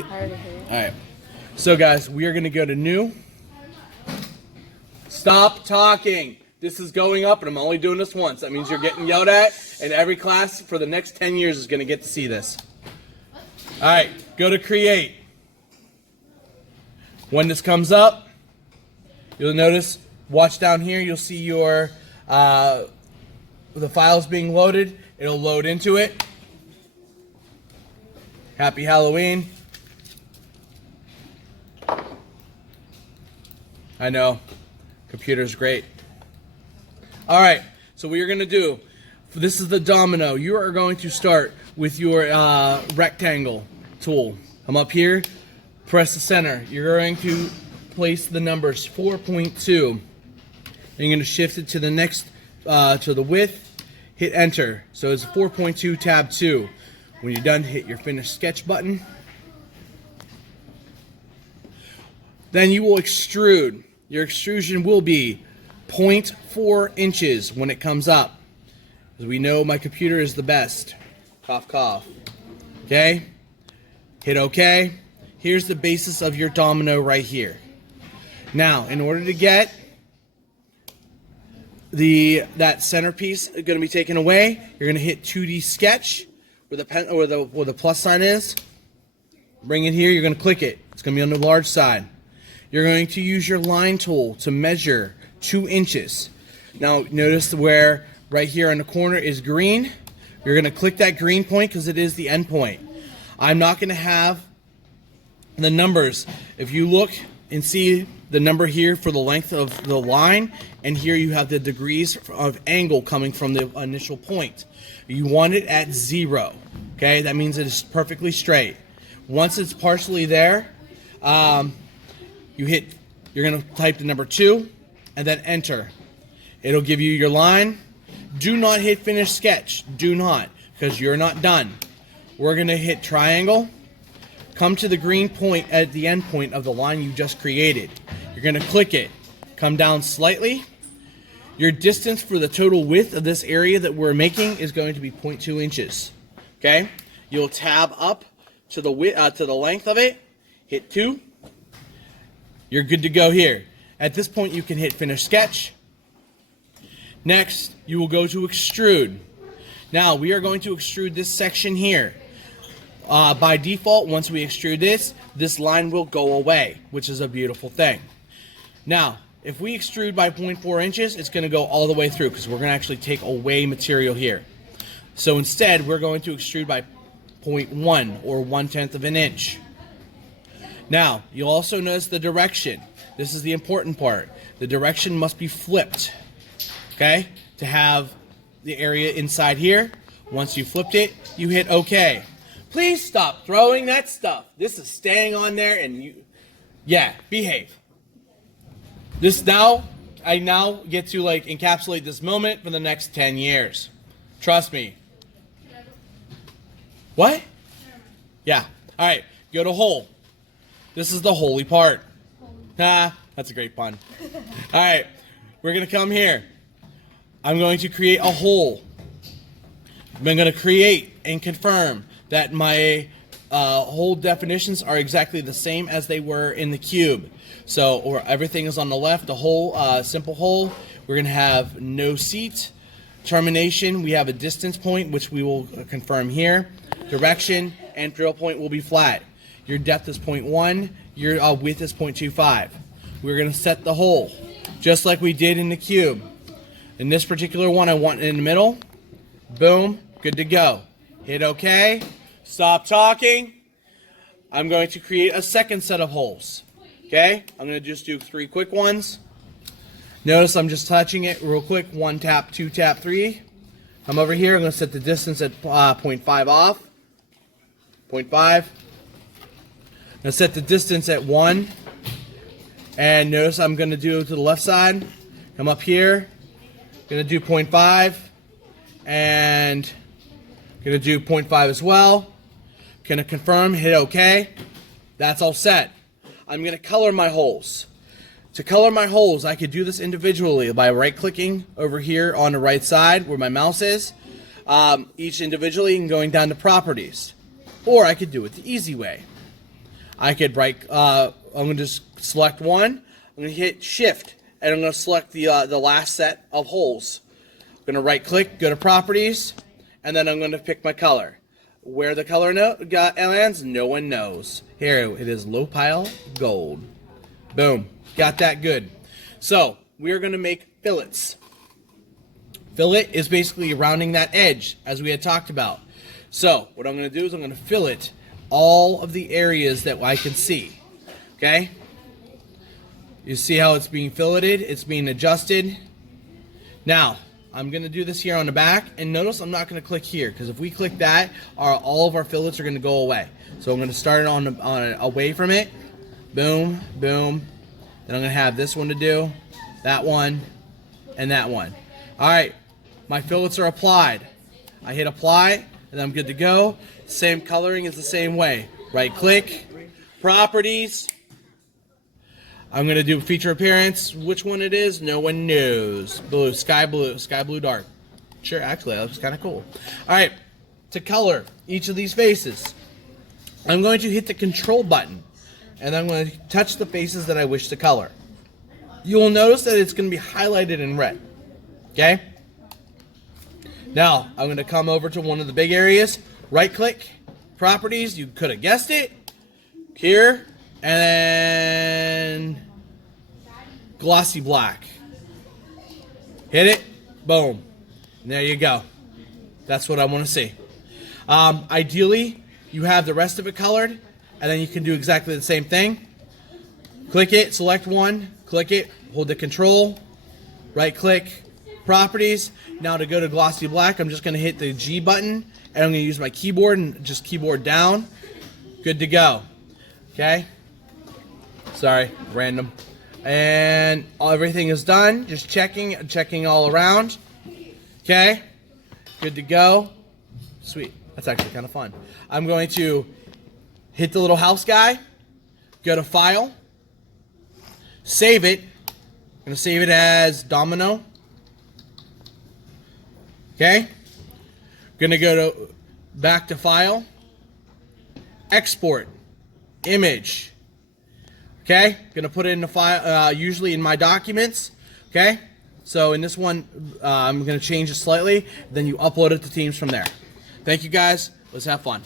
Alright, so guys, we are going to go to new. Stop talking. This is going up and I'm only doing this once. That means you're getting yelled at and every class for the next 10 years is going to get to see this. Alright, go to create. When this comes up, you'll notice, watch down here, you'll see your the files being loaded. It'll load into it. Happy Halloween. I know, computer's great. Alright, so what you're going to do, this is the domino. You are going to start with your rectangle tool. Come up here, press the center. You're going to place the numbers 4.2. And you're going to shift it to the next, to the width, hit enter. So it's 4.2 tab 2. When you're done, hit your finish sketch button. Then you will extrude. Your extrusion will be 0.4 inches when it comes up. As we know, my computer is the best. Cough, cough. Okay? Hit OK. Here's the basis of your domino right here. Now, in order to get that centerpiece going to be taken away, you're going to hit 2D sketch where the plus sign is. Bring it here. You're going to click it. It's going to be on the large side. You're going to use your line tool to measure 2 inches. Now notice where right here on the corner is green. You're going to click that green point because it is the end point. I'm not going to have the numbers. If you look and see the number here for the length of the line, and here you have the degrees of angle coming from the initial point. You want it at 0. Okay, that means it is perfectly straight. Once it's partially there, you're going to type the number 2 and then enter. It'll give you your line. Do not hit finish sketch. Do not, because you're not done. We're going to hit triangle. Come to the green point at the end point of the line you just created. You're going to click it. Come down slightly. Your distance for the total width of this area that we're making is going to be 0.2 inches. Okay? You'll tab up to the length of it. Hit 2. You're good to go here. At this point, you can hit finish sketch. Next, you will go to extrude. Now, we are going to extrude this section here. By default, once we extrude this line will go away, which is a beautiful thing. Now, if we extrude by 0.4 inches, it's going to go all the way through because we're going to actually take away material here. So instead, we're going to extrude by 0.1 or 1/10 of an inch. Now, you'll also notice the direction. This is the important part. The direction must be flipped, okay, to have the area inside here. Once you flipped it, you hit OK. Please stop throwing that stuff. This is staying on there and yeah, behave. I now get to like encapsulate this moment for the next 10 years. Trust me. What? Yeah. All right, go to hole. This is the holy part. Ah, that's a great pun. All right, we're going to come here. I'm going to create a hole. I'm going to create and confirm that my hole definitions are exactly the same as they were in the cube. So, or everything is on the left, the hole, simple hole. We're going to have no seat. Termination, we have a distance point, which we will confirm here. Direction and drill point will be flat. Your depth is 0.1, your width is 0.25. We're going to set the hole, just like we did in the cube. In this particular one, I want it in the middle. Boom, good to go. Hit OK. Stop talking. I'm going to create a second set of holes. Okay, I'm going to just do 3 quick ones. Notice I'm just touching it real quick. 1 tap, 2 tap, 3. Come over here. I'm going to set the distance at 0.5 off. 0.5. Now set the distance at 1. And notice I'm going to do it to the left side. Come up here. Going to do 0.5. And going to do 0.5 as well. Going to confirm, hit OK. That's all set. I'm going to color my holes. To color my holes, I could do this individually by right-clicking over here on the right side where my mouse is, each individually and going down to properties. Or I could do it the easy way. I could I'm going to just select one. I'm going to hit Shift, and I'm going to select the last set of holes. I'm going to right click, go to Properties, and then I'm going to pick my color. Where the color lands, no one knows. Here, it is low pile gold. Boom. Got that good. So, we are going to make fillets. Fillet is basically rounding that edge, as we had talked about. So, what I'm going to do is I'm going to fillet all of the areas that I can see. Okay? You see how it's being filleted? It's being adjusted. Now, I'm going to do this here on the back, and notice I'm not going to click here, because if we click that, all of our fillets are going to go away. So I'm going to start it away from it. Boom, boom. Then I'm going to have this one to do, that one, and that one. All right, my fillets are applied. I hit apply, and I'm good to go. Same coloring is the same way. Right click, properties. I'm going to do feature appearance. Which one it is, no one knows. Blue, sky blue dark. Sure, actually, that looks kind of cool. All right, to color each of these faces, I'm going to hit the control button, and I'm going to touch the faces that I wish to color. You will notice that it's going to be highlighted in red. Okay? Now, I'm going to come over to one of the big areas, right click, properties, you could have guessed it, here, and then glossy black. Hit it, boom. And there you go. That's what I want to see. Ideally, you have the rest of it colored, and then you can do exactly the same thing. Click it, select one, click it, hold the control, right click, properties. Now to go to glossy black, I'm just going to hit the G button, and I'm going to use my keyboard and just keyboard down. Good to go. Okay? Sorry, random. And everything is done. Just checking all around. Okay? Good to go. Sweet. That's actually kind of fun. I'm going to hit the little house guy, go to File, save it. I'm going to save it as Domino. Okay? Going to go back to File, Export, Image. Okay? Going to put it in the file, usually in my documents. Okay? So in this one, I'm going to change it slightly. Then you upload it to Teams from there. Thank you guys. Let's have fun.